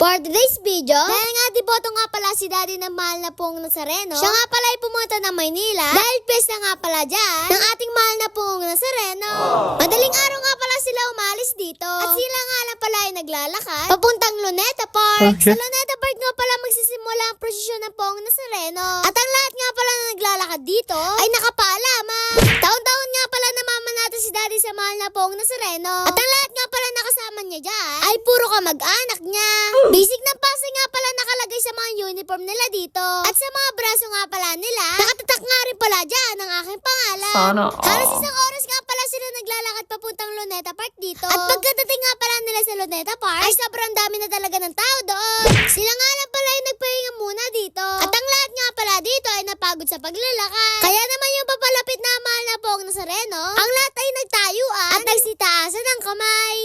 For today's video, dahil nga deboto nga pala si Daddy ng mahal na pong Nazareno, siya nga pala ay pumunta ng Maynila dahil piyesta nga pala dyan ng ating mahal na pong Nazareno. Madaling araw nga pala sila umalis dito at sila nga lang pala ay naglalakad papuntang Luneta Park. Sa Luneta Park nga pala magsisimula ang prosesyon ng pong Nazareno at ang lahat nga pala na naglalakad dito ay nakapaalama. Taon-taon nga pala namamanata si Daddy sa mahal na pong Nazareno at ang lahat nga pala nakasama niya dyan ay puro kamag-anak niya. Basic na pasa nga pala nakalagay sa mga uniform nila dito. At sa mga braso nga pala nila, nakatatak nga rin pala dyan ang aking pangalan. Sana. Halos isang oras nga pala sila naglalakad papuntang Luneta Park dito. At pagkadating nga pala nila sa Luneta Park, ay sobrang dami na talaga ng tao doon. Sila nga lang pala ay nagpahinga muna dito. At ang lahat nga pala dito ay napagod sa paglalakad. Kaya naman yung papalapit na mahal na pong Nazareno, ang lahat ay nagtayuan at nagsitaasan ng kamay.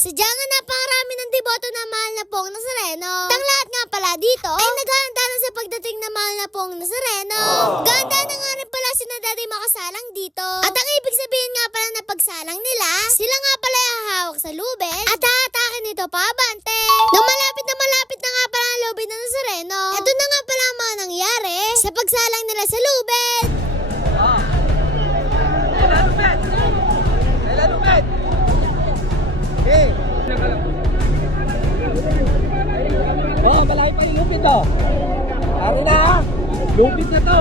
Sadyang nga napakarami ng deboto na mahal na pong Nazareno. Ang lahat nga pala dito ay naghahanda na sa pagdating na mahal na pong Nazareno. Ganda na nga rin pala si Daddy makasalang dito. At ang ibig sabihin nga pala na pagsalang nila, sila nga pala ay hahawak sa lubid at hahatakin nito pabante. Nung malapit na nga pala ang lubid ng Nazareno, eto na nga pala ang mga nangyari sa pagsalang nila sa lubid. Oh, malaki pa yung lupit to. Ari na ha. Lupit na to.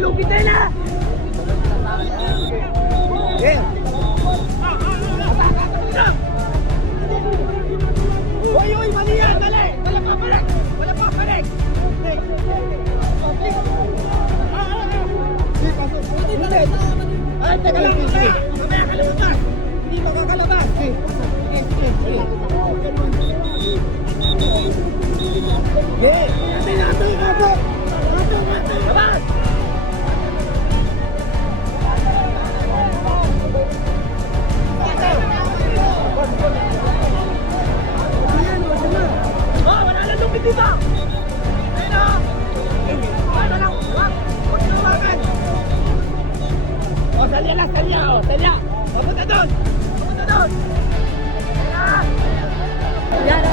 Lupit na na. Yeah. Uy, mali yan, mali. Wala pa balik. Ay, teka lang. Mamaya kalabas. Hindi makakalabas. Ato! Labas! Wala na lupit dito! Ayun o! Wala lang! Huwag tinawagan! O, salya lang! Salya! Papunta doon! Yan!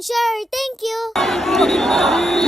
and share. Thank you!